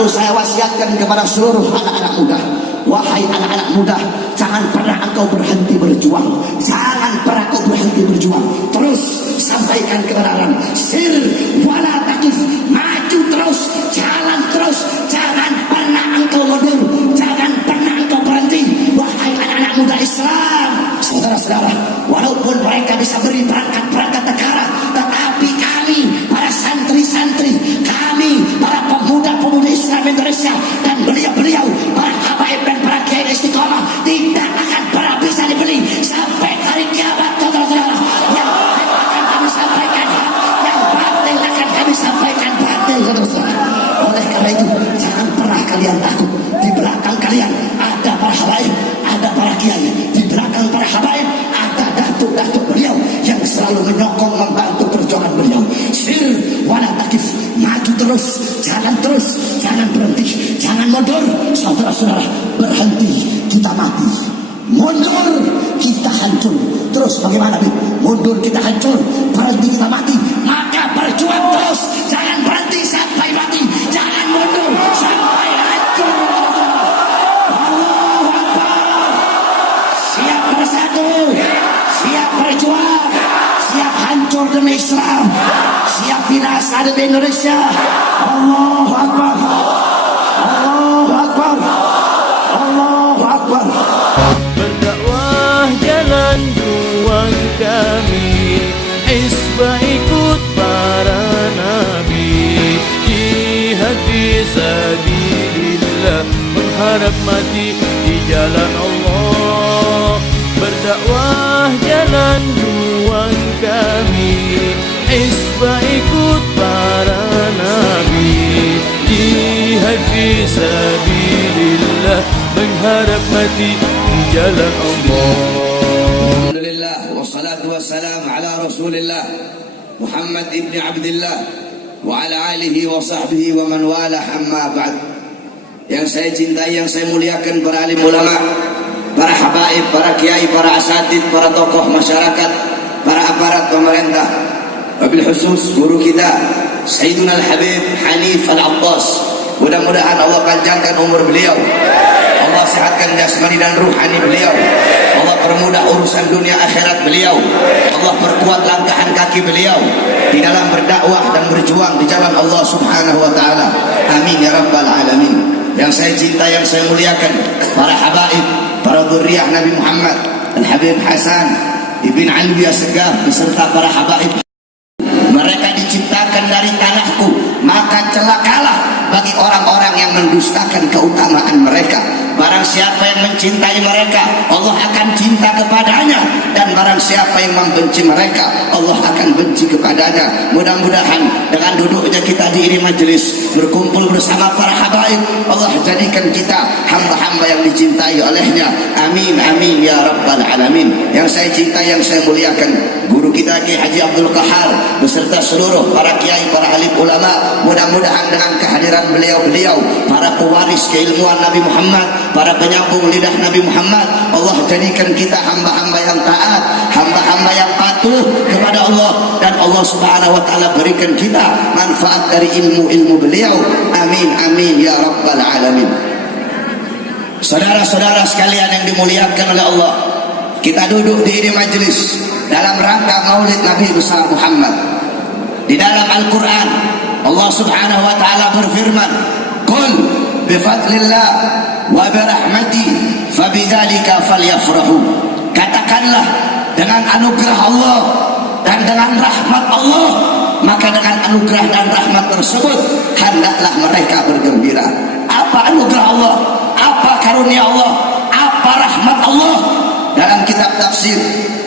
itu saya wasiatkan kepada seluruh anak-anak muda. Wahai anak-anak muda, jangan pernah engkau berhenti berjuang. Jangan pernah engkau berhenti berjuang. Terus sampaikan kebenaran. Sir wala takif, maju terus, jalan terus. Jangan pernah engkau mundur. Jangan pernah engkau berhenti. Wahai anak-anak muda Islam, saudara-saudara, walaupun mereka bisa beri perangkat-perangkat negara, tetapi kami, para santri-santri, kami, para pemuda-pemuda Islam Indonesia, dan beliau-beliau, para habaib dan para kiai istiqomah, tidak akan pernah bisa dibeli sampai hari kiamat, saudara-saudara. Yang hak akan kami sampaikan hak, yang batil akan kami sampaikan batil, saudara-saudara. Oleh karena itu, jangan pernah kalian takut. Di belakang kalian ada para habaib, ada para kiai. Di belakang para habaib ada datuk-datuk beliau yang selalu menyokong, membantu perjuangan beliau. Sir wala takif, maju terus, jalan terus, jangan berhenti, jangan mundur. Saudara-saudara, berhenti kita mati, mundur kita hancur. Terus bagaimana, Bib? Mundur kita hancur, berhenti kita mati. Maka berjuang terus, jangan berhenti sampai mati, jangan mundur sampai hancur. Allahu Akbar. Siap bersatu, siap berjuang, siap hancur demi Islam, siap binasa demi Indonesia. Allahu Akbar. Allahu Akbar. Allahu Akbar. Berdakwah jalan juang kami, Hizbah ikut para nabi, jihad fisabilillah, mengharap mati di jalan Allah. Berdakwah jalan juang kami, Hizbah ikut para nabi, jihad fisabilillah, mengharap mati di jalan Allah. Alhamdulillah, wassalatu wassalamu ala Rasulillah Muhammad ibn Abdullah wa ala alihi wa sahbihi wa man wala, amma ba'd. Yang saya cintai, yang saya muliakan, para alim ulama, para habaib, para kiai, para asatid, para tokoh masyarakat, para aparat pemerintah, wabil khusus guru kita Sayyiduna Al-Habib Hanif Al-Abbas. Mudah-mudahan Allah panjangkan umur beliau, Allah sehatkan jasmani dan ruhani beliau, Allah permudah urusan dunia akhirat beliau, Allah perkuat langkahan kaki beliau di dalam berdakwah dan berjuang di jalan Allah Subhanahu wa taala. Amin ya rabbal alamin. Yang saya cinta, yang saya muliakan, para habaib, para dzurriyyah Nabi Muhammad, Al-Habib Hasan Ibn Alwi Assegaf beserta para habaib. Mereka diciptakan dari tanahku, maka celakalah bagi orang-orang yang mendustakan keutamaan mereka. Barang siapa yang mencintai mereka, Allah akan cinta kepadanya, dan barang siapa yang membenci mereka, Allah akan benci kepadanya. Mudah-mudahan dengan duduknya kita di ini majelis, berkumpul bersama para habaib, Allah jadikan kita hamba-hamba yang dicintai olehnya. Amin amin ya rabbal alamin. Yang saya cinta, yang saya muliakan, guru kita Kiai Haji Abdul Qahar beserta seluruh para kiai, para alim ulama, mudah-mudahan dengan kehadiran beliau-beliau, para pewaris keilmuan Nabi Muhammad, para penyambung lidah Nabi Muhammad, Allah jadikan kita hamba-hamba yang taat, hamba-hamba yang patuh kepada Allah, dan Allah Subhanahu wa taala berikan kita manfaat dari ilmu-ilmu beliau. Amin amin ya rabbal alamin. Saudara-saudara sekalian yang dimuliakan oleh Allah, kita duduk di ini majelis dalam rangka Maulid Nabi besar Muhammad. Di dalam Al-Quran Allah Subhanahu wa taala berfirman, "Qul bifadlillah wa birahmati fabidzalika falyafrahu." Katakanlah, dengan anugerah Allah dan dengan rahmat Allah, maka dengan anugerah dan rahmat tersebut hendaklah mereka bergembira. Apa anugerah Allah? Apa karunia Allah? Apa rahmat Allah? Dalam kitab tafsir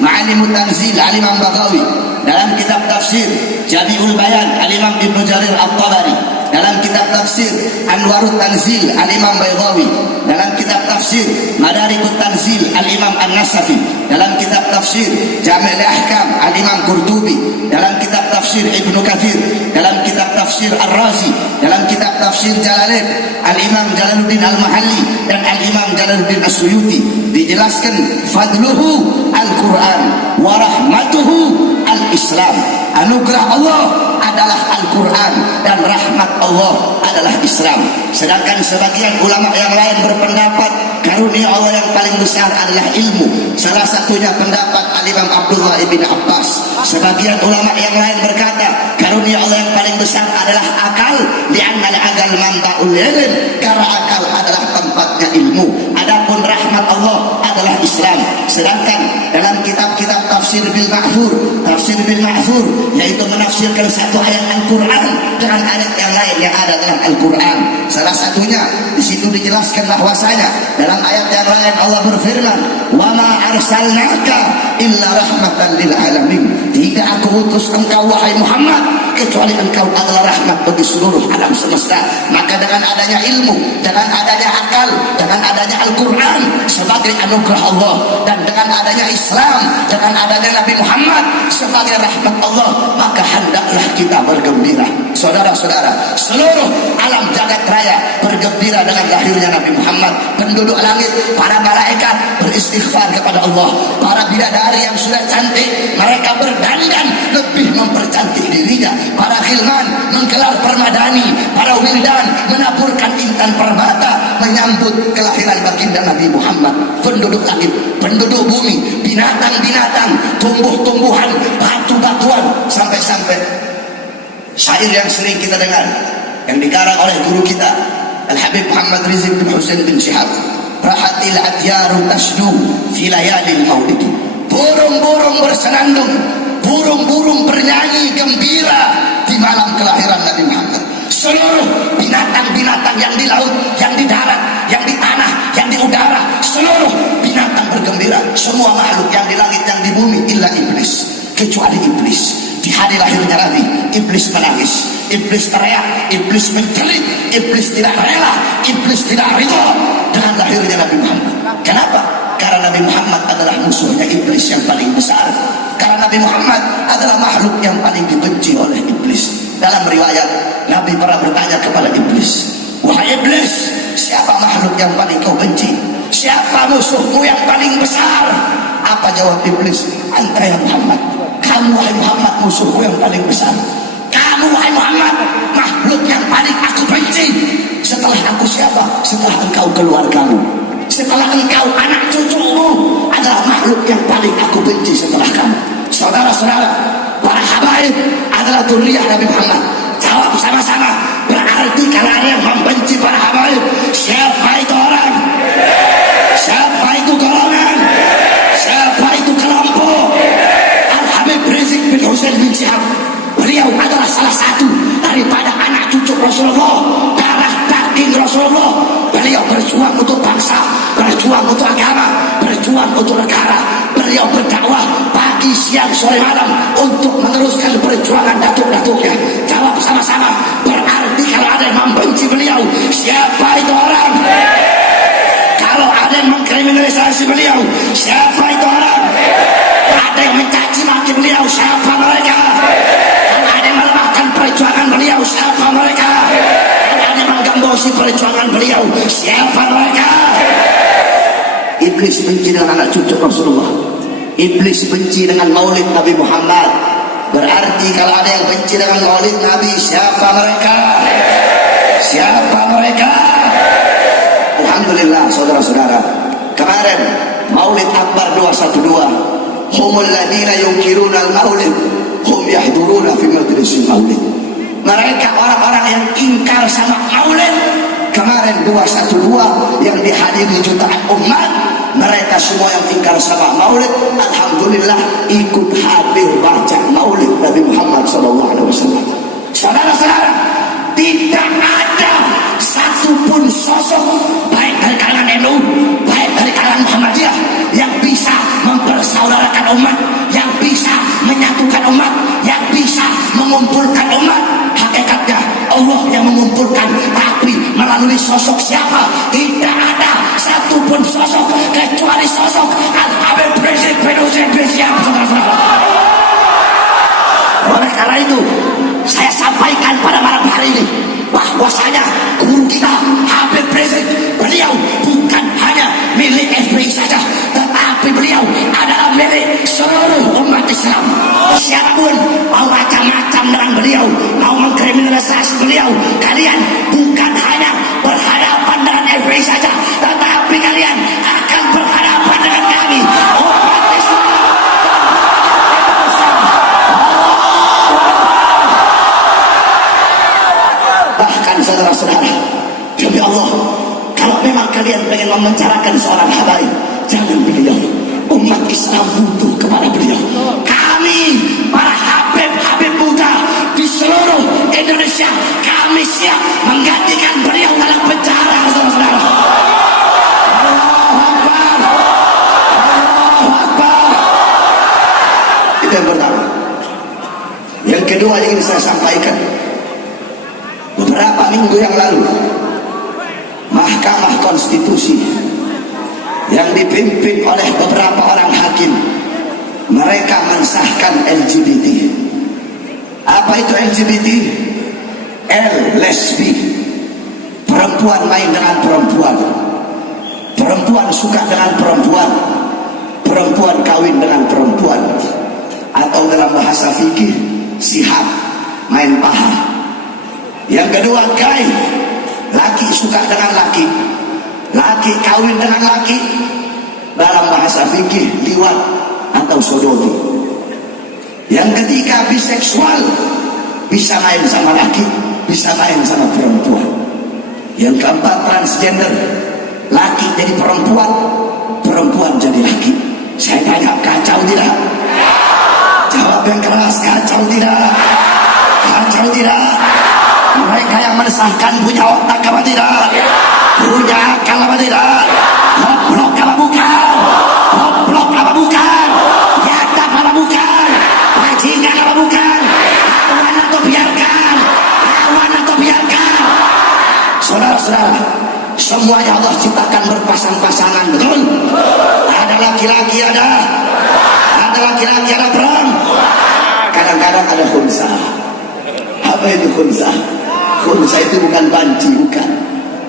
Ma'alimut Tanzil Al-Imam Baghawi, dalam kitab tafsir Jami'ul Bayan Al-Imam Ibnu Jarir At-Tabari, dalam kitab tafsir Anwarut Tanzil Al-Imam Baydawi, dalam kitab tafsir Madarikut Tanzil Al-Imam An-Nasafi, dalam kitab tafsir Jami' Al-Ahkam Al-Imam Qurtubi, dalam kitab tafsir Ibnu Katsir, dalam kitab tafsir Ar-Razi, dalam kitab tafsir tafsir Jalalain Al-Imam Jalaluddin Al-Mahalli dan Al-Imam Jalaluddin As-Suyuti dijelaskan fadluhu Al-Quran wa rahmatuhu Al-Islam. Anugerah Allah adalah Al-Quran dan rahmat Allah adalah Islam. Sedangkan sebagian ulama yang lain berpendapat karunia Allah yang paling besar adalah ilmu. Salah satunya pendapat Al-Imam Abdullah ibn Abbas. Sebagian ulama yang lain berkata karunia Allah yang paling besar adalah akal, li'anna al-aqal manba'ul ilm, karena akal adalah tempatnya ilmu. Adapun rahmat Allah adalah Islam. Sedangkan dalam kitab-kitab tafsir bil ma'thur yaitu menafsirkan satu ayat Al-Quran dengan ayat yang lain yang ada dalam Al-Quran. Salah satunya di situ dijelaskan bahwasanya dalam ayat yang lain Allah berfirman, "Wa ma arsalnaka illa rahmatan lil alamin." Tidak aku utus engkau wahai Muhammad kecuali engkau adalah rahmat bagi seluruh alam semesta. Maka dengan adanya ilmu, dengan adanya akal, dengan adanya Al-Quran sebagai anugerah Allah, dan dengan adanya Islam, dengan adanya Nabi Muhammad sebagai rahmat Allah, maka hendaklah kita bergembira. Saudara-saudara, seluruh alam jagat raya bergembira dengan lahirnya Nabi Muhammad. Penduduk langit, para malaikat beristighfar kepada Allah. Para bidadari yang sudah cantik, mereka berdandan lebih mempercantik dirinya. Para khilman menggelar permadani, para wildan menaburkan intan permata menyambut kelahiran baginda Nabi Muhammad. Penduduk langit, penduduk bumi, binatang-binatang, tumbuh-tumbuhan, batu-batuan, sampai-sampai syair yang sering kita dengar yang dikarang oleh guru kita Al-Habib Muhammad Rizieq bin Husain bin Syihab, rahatil adyaru tasdu fi layalil maulid. Burung-burung bersenandung, burung-burung bernyanyi gembira di malam kelahiran Nabi Muhammad. Seluruh binatang-binatang yang di laut, yang di darat, yang di tanah, yang di udara, seluruh binatang bergembira. Semua makhluk yang di langit, yang di bumi, illa iblis, kecuali iblis. Di hari lahirnya Nabi, iblis menangis, iblis teriak, iblis menjerit, iblis tidak rela, iblis tidak ridho dengan lahirnya Nabi Muhammad. Kenapa? Karena Nabi Muhammad adalah musuhnya iblis yang paling besar. Karena Nabi Muhammad adalah makhluk yang paling dibenci oleh iblis. Dalam riwayat, Nabi pernah bertanya kepada iblis, "Wahai iblis, siapa makhluk yang paling kau benci? Siapa musuhmu yang paling besar?" Apa jawab iblis? "Anta ya Muhammad." Kamu wahai Muhammad musuhku yang paling besar. Kamu wahai Muhammad makhluk yang paling aku benci. Setelah aku siapa? Setelah engkau keluargamu, setelah engkau anak cucumu adalah makhluk yang paling aku benci setelah kamu. Saudara-saudara, para habaib adalah dzurriyyah Nabi Muhammad. Jawab sama-sama. Berarti kalau ada yang membenci para habaib, siapa itu orang? Siapa itu golongan? Siapa itu kelompok? Habib Rizieq bin Husain bin Syihab, beliau adalah salah satu daripada anak cucu Rasulullah, darah daging Rasulullah. Beliau berjuang untuk bangsa, berjuang untuk agama, berjuang untuk negara. Beliau berdakwah pagi, siang, sore, malam untuk meneruskan perjuangan datuk-datuknya. Jawab sama-sama. Berarti kalau ada yang membenci beliau, siapa itu orang? Kalau ada yang mengkriminalisasi beliau, siapa itu orang? Ada yang mencaci maki beliau, siapa mereka? Kalau ada yang melemahkan perjuangan beliau, siapa mereka? Kalau ada yang menggembosi perjuangan beliau, siapa mereka? Iblis benci dengan anak cucu Rasulullah. Iblis benci dengan maulid Nabi Muhammad. Berarti kalau ada yang benci dengan maulid Nabi, siapa mereka? Siapa mereka? Alhamdulillah saudara-saudara, kemarin maulid Akbar 212, humul ladina yunkiruna al-maulid hum yahduruna fi majlisil maulid. Mereka orang-orang yang ingkar sama maulid. Kemarin 212 yang dihadiri jutaan umat, mereka semua yang ingkar sama maulid, alhamdulillah ikut hadir baca maulid Nabi Muhammad SAW. Saudara-saudara, tidak ada satupun sosok baik dari kalangan NU, baik dari kalangan Muhammadiyah yang bisa mempersaudarakan umat, yang bisa menyatukan umat, yang bisa mengumpulkan umat. Hakikatnya Allah yang mengumpulkan, tapi melalui sosok siapa? Tidak ada satupun sosok kecuali sosok Al-Habib Rizieq bin Husain bin Syihab. Oleh karena itu, saya sampaikan pada malam hari ini bahwasanya guru kita Habib Rizik, beliau bukan hanya milik FPI saja, tetapi beliau adalah milik seluruh umat Islam. Siapapun mau macam-macam dengan beliau, mau mengkriminalisasi beliau, kalian bukan hanya berhadapan dengan FPI saja, tetapi kalian akan berhadapan dengan kami, umat Islam. Bahkan saudara-saudara, demi Allah, kalau memang kalian ingin memenjarakan seorang habaib, jangan beliau. Umat Islam butuh kepada beliau. Kami para habib-habib muda di seluruh Indonesia, kami siap menggantikan beliau dalam penjara, saudara-saudara. Allahu Akbar, Allahu Akbar. Itu yang pertama. Yang kedua yang ingin saya sampaikan, beberapa minggu yang lalu Mahkamah Konstitusi yang dipimpin oleh beberapa orang hakim, mereka mensahkan LGBT. Apa itu LGBT? L, lesbi, perempuan main dengan perempuan, perempuan suka dengan perempuan, perempuan kawin dengan perempuan, atau dalam bahasa fikih sihab, main paha. Yang kedua gay, laki suka dengan laki, laki kawin dengan laki, dalam bahasa fikih liwat atau sodomi. Yang ketiga biseksual, bisa main sama laki, bisa main sama perempuan. Yang keempat transgender, laki jadi perempuan, perempuan jadi laki. Saya tanya, kacau tidak? Jawab yang keras, kacau tidak? Kacau tidak? Mereka yang mensahkan punya otak apa tidak? Punya akal apa tidak? Goblok apa bukan? Goblok apa bukan? Yatab apa bukan? Bajingan apa bukan? Lawan atau biarkan? Lawan atau biarkan? Saudara-saudara, semuanya Allah ciptakan berpasang-pasangan, betul? Ada laki-laki, ada laki-laki, ada perang. Kadang-kadang ada khunsa. Apa itu khunsa? Khunsa itu bukan banci, bukan.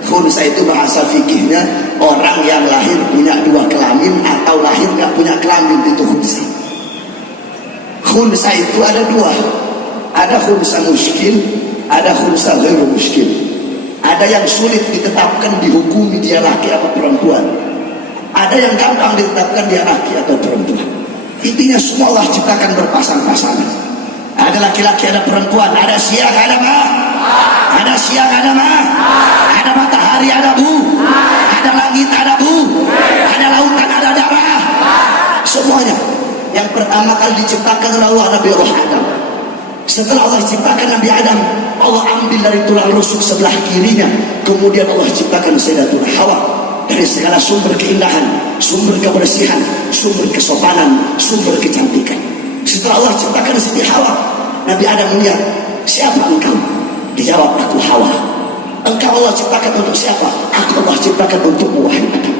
Khunsa itu bahasa fikihnya orang yang lahir punya dua kelamin atau lahir gak punya kelamin, itu khunsa. Khunsa itu ada dua, ada khunsa muskil, ada khunsa ghairu muskil. Ada yang sulit ditetapkan, dihukumi dia laki atau perempuan, ada yang gampang ditetapkan dia laki atau perempuan. Intinya semua Allah ciptakan berpasang-pasangan. Ada laki-laki, ada perempuan, ada siang, ada malam, ada siang, ada malam, ada matahari, ada bu, ada langit, ada bu, ada lautan, ada darah. Semuanya. Yang pertama kali diciptakan oleh Allah Nabi Allah Adam. Setelah Allah ciptakan Nabi Adam, Allah ambil dari tulang rusuk sebelah kirinya, kemudian Allah ciptakan Sayyidatuna Hawa. Dari segala sumber keindahan, sumber kebersihan, sumber kesopanan, sumber kecantikan. Setelah Allah ciptakan Siti Hawa, Nabi Adam melihat, siapa engkau? Dijawab, aku Hawa. Engkau Allah ciptakan untuk siapa? Aku Allah ciptakan untukmu, wahai Adam.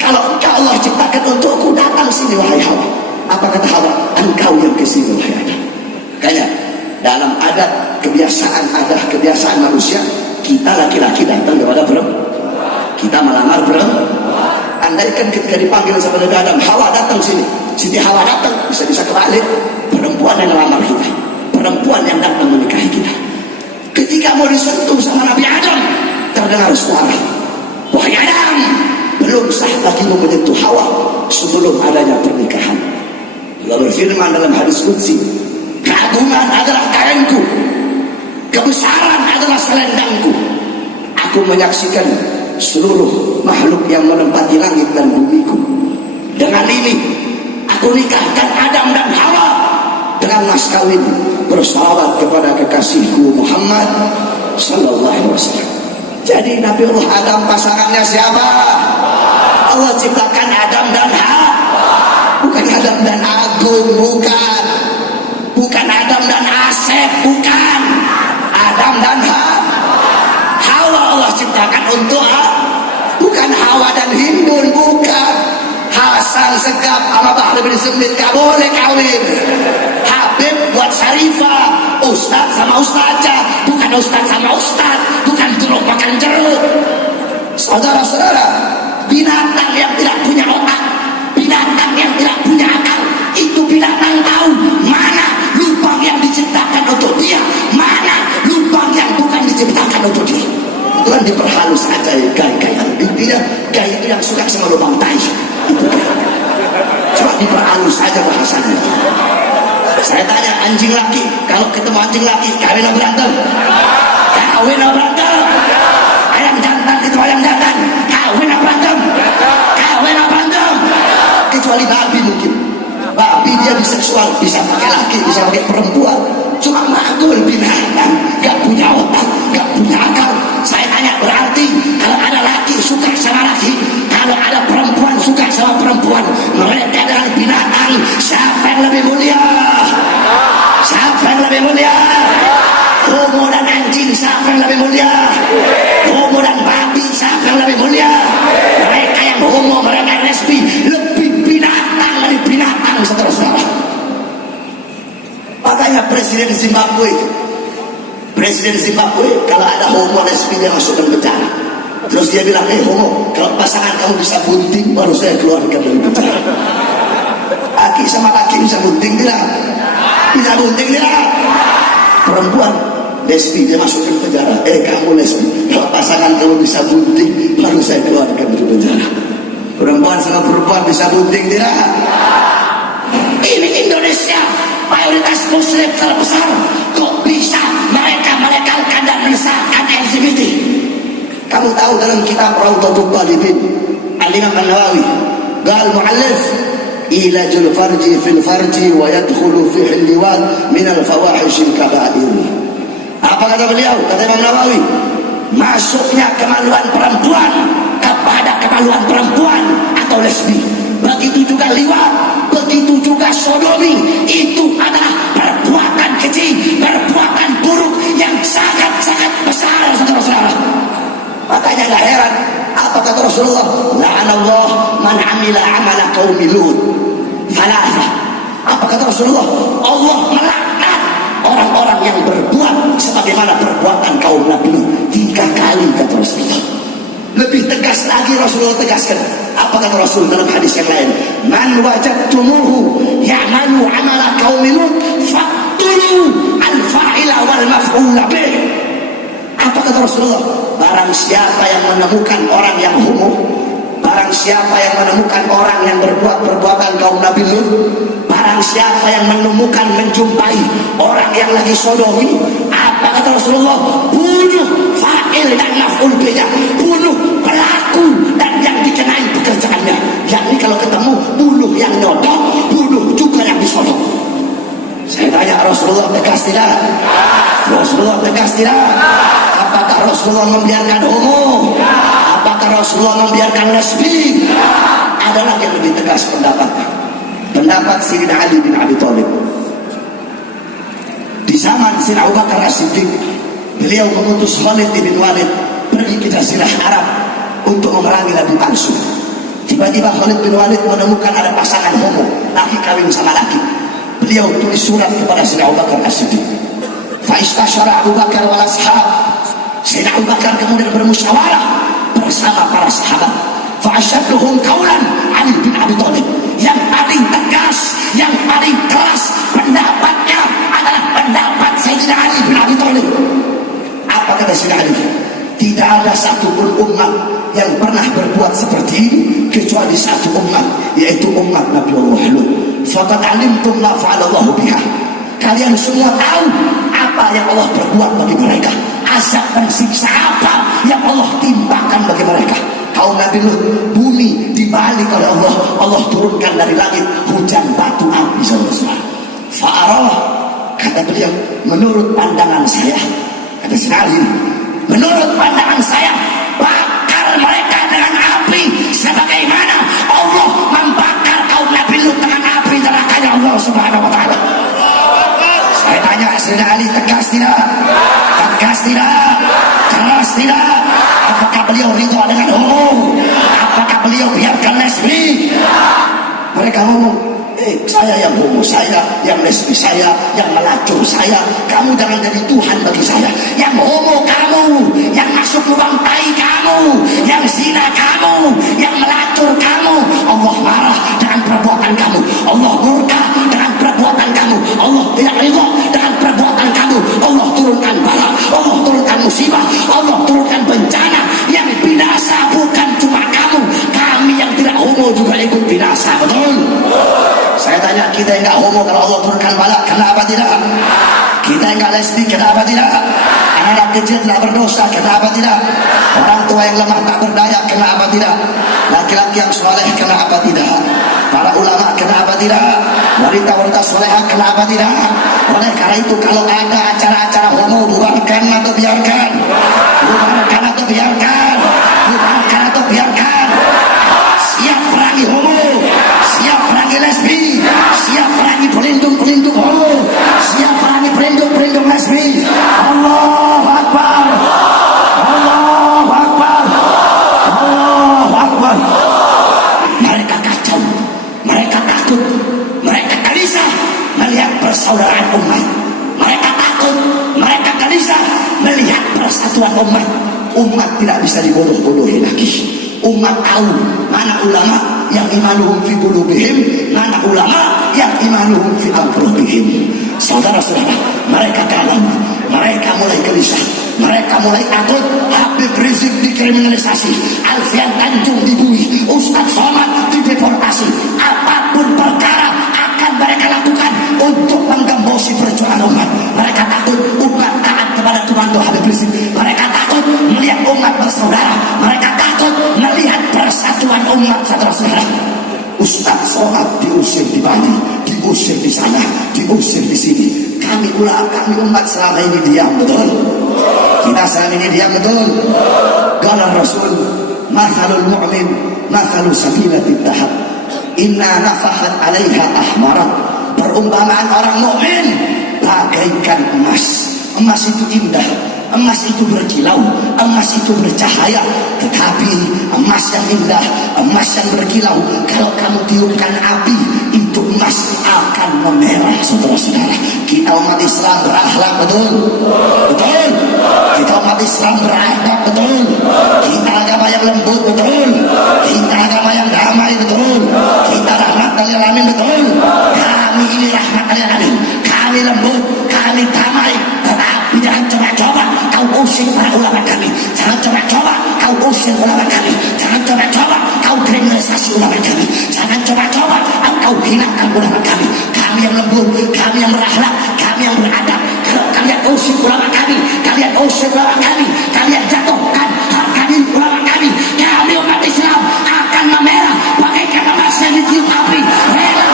Kalau engkau Allah ciptakan untukku, datang sini wahai Hawa. Apa kata Hawa? Engkau yang kesini wahai Adam. Makanya dalam adat kebiasaan manusia, kita laki-laki datang kepada perempuan, kita melamar perempuan. Andaikan ketika dipanggil sama Nabi Adam, Hawa datang sini, Siti Hawa datang, bisa-bisa kebalik, perempuan yang melamar kita, perempuan yang datang menikahi kita. Ketika mau disentuh sama Nabi Adam, terdengar suara, wahai Adam, belum sah bagimu menyentuh Hawa sebelum adanya pernikahan. Allah berfirman dalam hadis qudsi, keagungan adalah kainku, kebesaran adalah selendangku. Aku menyaksikan seluruh makhluk yang menempati langit dan bumiku. Dengan ini aku nikahkan Adam dan Hawa dengan mas kawin bersalawat kepada kekasihku Muhammad sallallahu alaihi wasallam. Jadi Nabi Allah Adam pasangannya siapa? Allah ciptakan Adam dan Hawa, bukan Adam dan Agung, bukan. Bukan Adam dan Asep, bukan. Adam dan Hawa Allah ciptakan untuk bukan Hawa dan Hindun, bukan. Hasan Segaf sama Bahri bin Smith gak boleh kawin. Habib buat Syarifah, Ustadz sama Ustazah, bukan Ustadz sama Ustadz, bukan jeruk makan jeruk. Saudara-saudara, binatang yang tidak punya otak, binatang yang tidak punya akal, itu binatang tahu mana lubang yang diciptakan untuk dia, mana lubang yang bukan diciptakan untuk dia. Itu kan diperhalus aja ya, gaya-gaya. Intinya gaya itu yang suka sama lubang tai. Itu gaya. Cuma diperhalus aja bahasanya. Saya tanya anjing laki, kalau ketemu anjing laki, kawin atau berantem? Kawin atau berantem? Ayam jantan ketemu ayam jantan, kawin atau berantem? Kawin atau berantem? Kecuali babi mungkin. Babi dia biseksual, bisa pakai laki, bisa pakai perempuan. Cuma makhluk binatang, gak punya otak, gak punya akal. Saya tanya, berarti kalau ada laki suka sama laki, kalau ada perempuan suka sama perempuan, mereka adalah binatang. Siapa yang lebih mulia? Siapa yang lebih mulia? Homo dan anjing, siapa yang lebih mulia? Homo dan babi, siapa yang lebih mulia? Mereka yang homo, mereka yang lesbi, lebih binatang dari binatang, saudara-saudara. Makanya Presiden Zimbabwe kalau ada homo lesbi dia masukkan penjara. Terus dia bilang, homo, kalau pasangan kamu bisa bunting baru saya keluarkan dari penjara. Laki sama laki bisa bunting tidak? Bisa bunting tidak? Perempuan lesbi dia masukkan penjara. Kamu lesbi, kalau pasangan kamu bisa bunting baru saya keluarkan dari penjara. Perempuan sama perempuan bisa bunting tidak? Ini Indonesia, mayoritas muslim terbesar, kok bisa mereka melegalkan dan mensahkan LGBT? Kamu tahu dalam kitab Rawdatul Talibin, Al-Imam An-Nawawi qal mu'allif ilajul farji fil farji wa yadkhulu fihi al-liwat min al-fawahish al-kaba'ir. Apa kata beliau? Kata Imam Nawawi, masuknya kemaluan perempuan kepada kemaluan perempuan atau lesbi, begitu juga liwat, begitu juga sodomi, itu adalah perbuatan keji, perbuatan buruk yang sangat-sangat besar, saudara-saudara. Makanya gak heran apa kata Rasulullah, la'anallah man amila amala qaumi Lut thalatha. Apa kata Rasulullah? Allah melaknat orang-orang yang berbuat sebagaimana perbuatan kaum Nabi Lut 3 kali, kata Rasulullah. Lebih tegas lagi Rasulullah tegaskan. Apa kata Rasul dalam hadis yang lain? Man wajadtumuhu ya'malu amala qaumi Lut faqtulu al-fa'ila wal maf'ula bih. Apa kata Rasulullah? Barang siapa yang menemukan orang yang homo, barang siapa yang menemukan orang yang berbuat perbuatan kaum Nabi Lut, barang siapa yang menemukan, menjumpai orang yang lagi sodomi, apa kata Rasulullah? Bunuh fa'il dan maf'ul bihnya, bunuh pelaku dan yang dikenai pekerjaannya. Yakni kalau ketemu, bunuh yang nyodok, bunuh juga yang disodok. Saya tanya, Rasulullah tegas tidak? Rasulullah tegas tidak? Apakah Rasulullah membiarkan homo? Apakah Rasulullah membiarkan lesbi? Ada lagi yang lebih tegas pendapatnya. Pendapat Sayyidina Ali bin Abi Thalib. Di zaman Sayyidina Abu Bakar As-Siddiq, beliau mengutus Khalid bin Walid pergi ke Jazirah Arab untuk memerangi Nabi palsu. Tiba-tiba Khalid bin Walid menemukan ada pasangan homo, laki kawin sama laki. Beliau tulis surat kepada Sayyidina Abu Bakar As-Siddiq. Fa'istasyara Abu Bakar wal ashab. Sayyidina Abu Bakar kemudian bermusyawarah bersama para sahabat. Fa'asyadduhum qaulan Ali bin Abi Thalib. Yang paling tegas, yang paling keras pendapatnya adalah pendapat Sayyidina Ali bin Abi Thalib. Apa kata Sayyidina Ali? Tidak ada satupun umat yang pernah berbuat seperti ini kecuali satu umat, yaitu umat Nabi Allah Lut. Faqad alimtum ma fa'alallahu biha. Kalian semua tahu apa yang Allah perbuat bagi mereka, azab dan siksa apa yang Allah timpakan bagi mereka. Kaum Nabi Lut, bumi dibalik oleh Allah, Allah turunkan dari langit hujan batu api, saudara-saudara. Fa'arah, kata beliau, menurut pandangan saya, kata Sinari, menurut pandangan saya, bakar mereka dengan api sebagaimana Allah membakar kaum Nabi Lut dengan api nerakanya Allah Subhanahu wa ta'ala. Saya tanya Sayyidina Ali, tegas tidak? Tegas tidak? Keras tidak? Apakah beliau ridha dengan homo? Apakah beliau biarkan lesbi? mereka ngomong, saya yang homo, saya yang lesbi, saya yang melacur, saya. Kamu jangan jadi Tuhan bagi saya. Yang homo kamu, yang masuk lubang tai kamu, yang zina kamu, yang melacur kamu. Allah marah dengan perbuatan kamu. Allah murka dengan perbuatan kamu. Allah tidak ridho dengan perbuatan kamu. Allah turunkan bala, Allah turunkan musibah, Allah turunkan bencana. Yang binasa bukan cuma kamu, kami yang tidak homo juga ikut binasa. Betul? Saya tanya, kita yang gak homo kalau Allah turunkan bala, kenapa tidak? Kita yang gak lesbi, kenapa tidak? Anak-anak kecil tidak berdosa, kenapa tidak? Orang tua yang lemah tak berdaya, kenapa tidak? Laki-laki yang soleh, kenapa tidak? Para ulama, kenapa tidak? Wanita-wanita solehah, kenapa tidak? Oleh karena itu, kalau ada acara-acara homo, bubarkan atau biarkan? Bubarkan atau biarkan? Bubarkan atau biarkan? Siap perangi homo, siap perangi lesbi, siap perangi pelindung-pelindung homo, siap perangi pelindung-pelindung lesbi. Allahu Akbar, Allahu Akbar, Allahu Akbar. Mereka kacau, mereka takut, mereka gelisah melihat persaudaraan umat. Mereka takut, mereka gelisah melihat persatuan umat. Umat tidak bisa dibodoh-bodohi lagi. Umat tahu mana ulama yang imanuhum fi qulubihim, mana ulama yang imanuhum fi aqlubihim. Saudara-saudara, mereka galau, mereka mulai gelisah, mereka mulai takut. Habib Rizik dikriminalisasi, Alfian Tanjung dibui, Ustaz Somad dideportasi. Apapun perkara akan mereka lakukan untuk menggembosi perjuangan umat. Mereka takut umat taat kepada Tuhan Habib Rizik. Mereka takut melihat umat bersaudara. Mereka takut melihat persatuan umat. Saudara-saudara, Ustaz Somad diusir di Bali, diusir di sana, diusir di sini. Kami umat selama ini diam, betul? Kita selama ini diam, betul? Qala Rasul, mathalul mu'min mathalu sabilatit tahab, inna nafahat 'alaiha ahmarat. Perumpamaan orang mukmin bagaikan emas. Emas itu indah, emas itu berkilau, emas itu bercahaya. Tetapi emas yang indah, emas yang berkilau, kalau kamu tiupkan api, itu emas akan memerah. Saudara-saudara, kita umat Islam berakhlak, betul? Betul? Kita umat Islam berakhlak, betul? Kita agama yang lembut, betul? Kita agama yang damai, betul? Kita rahmat lil alamin, betul? Kami ini rahmat lil alamin. Kami lembut, kami damai. Tetapi jangan coba-coba kau usir para ulama kami. Jangan coba-coba kau usir ulama kami. Jangan coba-coba kau kriminalisasi ulama kami. Jangan coba-coba kau hilangkan ulama kami. Kami yang lembut, kami yang berakhlak, kami yang beradab. Kalau kalian usir ulama kami, kalian usir ulama kami, kalian jatuhkan harga diri ulama kami, kami umat Islam akan memerah bagaikan emas yang ditiup api. Rela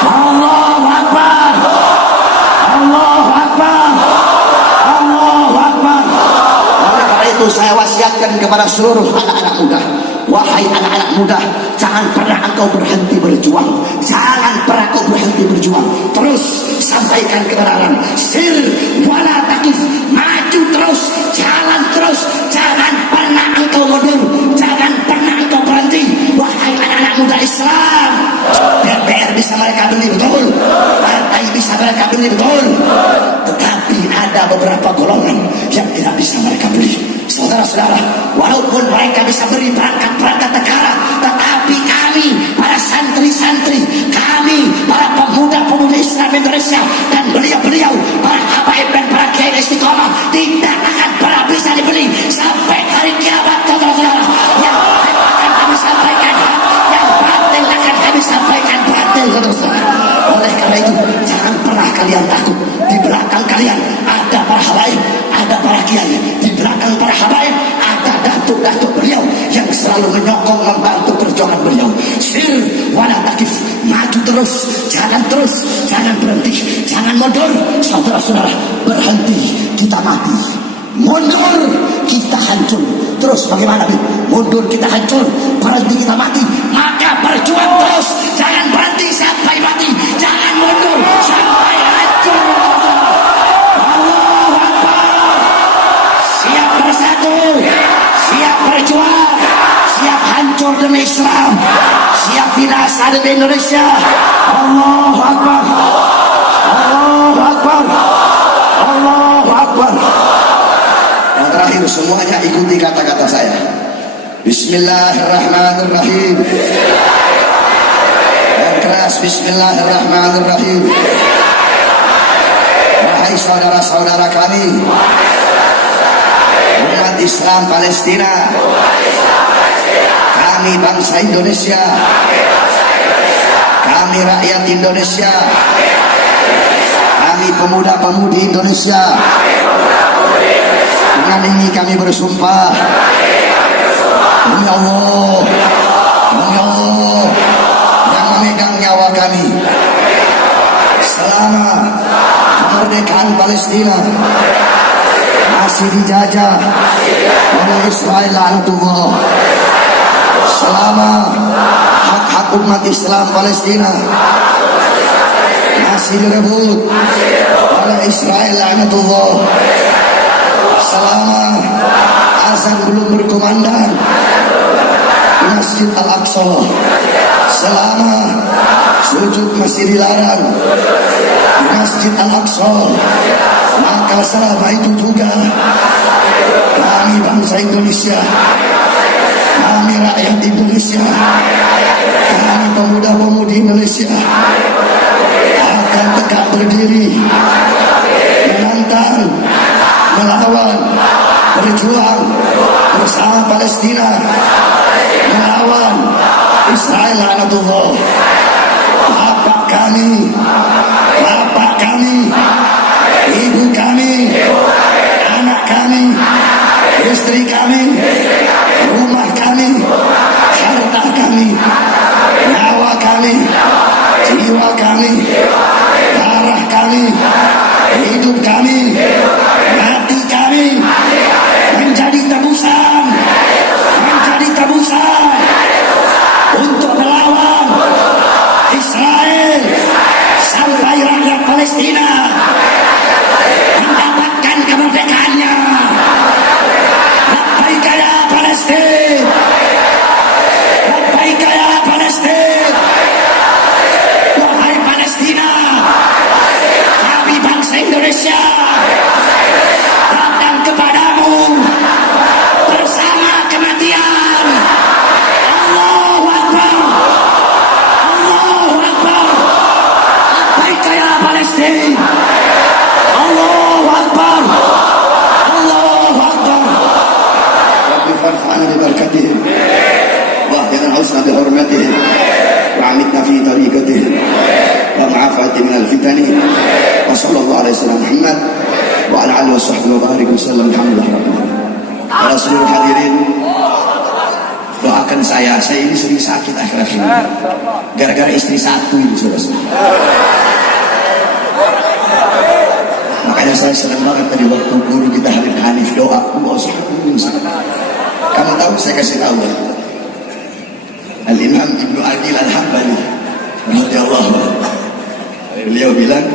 Allahu Akbar, Allahu Akbar, Allahu Akbar. Oleh karena itu saya wasiatkan kepada seluruh anak-anak muda, wahai anak-anak muda, jangan pernah engkau berhenti berjuang. Jangan pernah engkau berhenti berjuang. Terus sampaikan kebenaran. Sir wala takif, maju terus, jalan terus. Jangan pernah engkau mundur, jangan pernah engkau berhenti. Wahai anak-anak muda Islam, DPR bisa mereka beli, betul? Partai bisa mereka beli, betul? Tetapi ada beberapa golongan yang tidak bisa mereka beli. Saudara-saudara, walaupun mereka bisa beri perangkat-perangkat negara, tetapi kami, para santri-santri, kami, para pemuda-pemuda Islam Indonesia, dan beliau-beliau, para habaib dan para kiai istiqomah, tidak akan pernah bisa dibeli sampai hari kiamat. Saudara-saudara, yang baik akan kami sampaikan hak, yang batil akan kami sampaikan batil. Saudara-saudara, oleh karena itu jangan pernah kalian takut. Di belakang kalian ada para habaib, ada para kiai. Di belakang para habaib ada datuk-datuk beliau yang selalu menyokong, membantu perjuangan beliau. Sir wala takif, maju terus, jalan terus, jangan berhenti, jangan mundur. Saudara-saudara, berhenti kita mati, mundur kita hancur. Terus bagaimana? Mundur kita hancur, berhenti kita mati. Maka berjuang terus, jangan berhenti sampai mati, jangan mundur sampai hancur. Allahu Akbar. Siap bersatu, siap berjuang, siap hancur demi Islam, siap binasa demi Indonesia. Allahu Akbar, Allahu Akbar, Allahu Akbar. Yang terakhir semuanya ikuti kata-kata saya. Bismillahirrahmanirrahim. Yang keras, Bismillahirrahmanirrahim. Wahai saudara-saudara kami, umat Islam Palestina, kami bangsa Indonesia, kami rakyat Indonesia, kami pemuda-pemudi Indonesia, dengan ini kami bersumpah demi Allah, demi Allah yang memegang nyawa kami, selama kemerdekaan Palestina masih dijajah oleh Israel laknatullah, selama hak-hak umat Islam Palestina masih direbut oleh Israel laknatullah, selama azan belum berkumandang di Masjid Al-Aqsa, selama sujud masih dilarang di Masjid Al-Aqsa, maka selama itu juga kami bangsa Indonesia, kami rakyat Indonesia, kami pemuda-pemudi Indonesia akan tegak berdiri menantang, melawan, berjuang bersama Palestina, melawan Israel laknatullah. Bapak kami, ibu kami, anak kami, istri kami, rumah kami, harta kami, nyawa kami, jiwa kami, darah kami, hidup kami, mati kami, menjadi tebusan untuk melawan Israel sampai rakyat Palestina mendapatkan kemerdekaannya. Labbaik ya Palestina, labbaik ya Palestina. Wahai Palestina, kami bangsa Indonesia datang kepadamu bersama kematian. Allahu Akbar, Allahu Akbar. Labbaik ya Palestina, Allahu Akbar, Allahu Akbar. Rabbi farfa'na bi barakatihim wa ahdina husna bi hurmatihim wa amitna fi tariqatihim wa ma'afati min al-fitani wa sallallahu alaihi wasallam Muhammad wa ala alihi wa sahbihi wa barik wasallam. Alhamdulillah rabbil alamin. Para seluruh hadirin, doakan saya ini sering sakit akhir-akhir ini gara-gara istri satu ini, saudara-saudara. Makanya saya senang banget tadi waktu guru kita Habib Hanif doa, kamu tahu saya kasih tahu Al-Imam Ibnu Aqil Al-Hambali radhiyallahu anhu, beliau bilang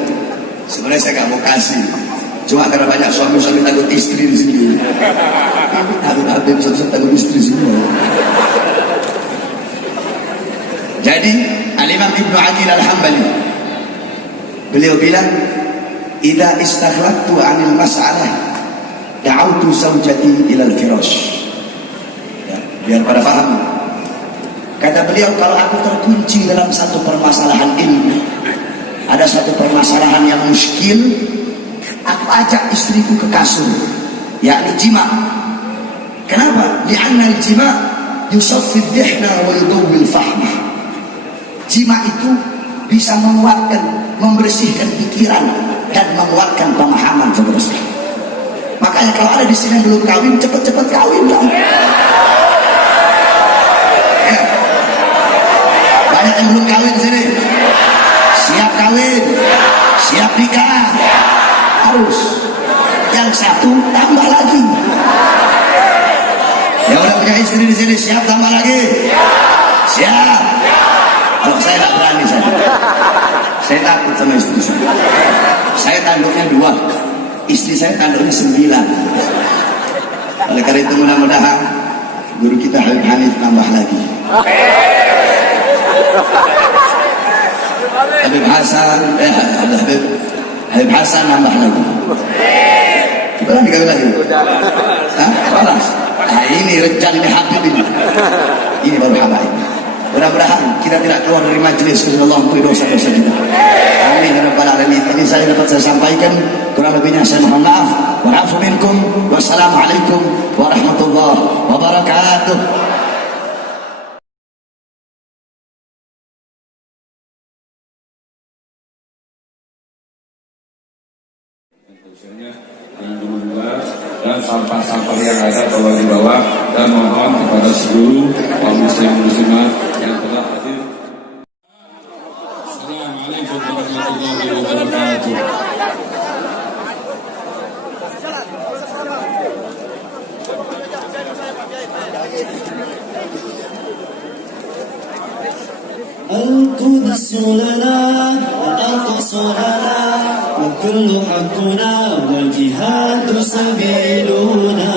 sebenarnya saya gak mau kasih, cuma karena banyak suami-suami takut istri di sini. Habib satu-satu takut istri semua. Jadi Al-Imam Ibnu Aqil Al-Hambali beliau bilang, "Idza istakhlaqtu 'anil mas'alah da'awtu zawjati ila al-firash." Ya, biar pada paham. Kata beliau, kalau aku terkunci dalam satu permasalahan ilmu, ada satu permasalahan yang muskil, aku ajak istriku ke kasur, yakni jima. Kenapa? Li'anna al-jima yusaffid dihna wa yudawwil fahma. Jima itu bisa menguatkan, membersihkan pikiran dan menguatkan pemahaman, saudara. Makanya kalau ada di sini yang belum kawin, cepat-cepat kawin lah. Ya. Banyak yang belum kawin di sini, siap kawin, siap nikah, harus. Yang satu tambah lagi. Yang udah punya istri di sini siap tambah lagi, siap. Kalau saya tak berani, saya takut sama istri saya. Saya tanduknya 2, istri saya tanduknya 9. Oleh karena itu mudah-mudahan guru kita Habib Hanif tambah lagi. Habib Hasan, Habib Hasan nambah lagi. Berani kali lagi? Hah? Balas? Nah, ini rencana ini Habib ini. Ini baru habaib. Mudah-mudahan kita tidak keluar dari majlis. Allah ampuni dosa-dosa kita. Amin ya rabbal alamin. Ini saya dapat saya sampaikan. Kurang lebihnya saya mohon maaf. Wa'afu minkum. Wassalamualaikum warahmatullahi wabarakatuh. Dan sampah-sampah yang ada tolong dibawa, dan mohon kepada seluruh kaum muslim muslimat yang telah hadir. Assalamualaikum warahmatullahi wabarakatuh. القدس لنا والأقصى لنا وكل حقنا والجهاد سبيلنا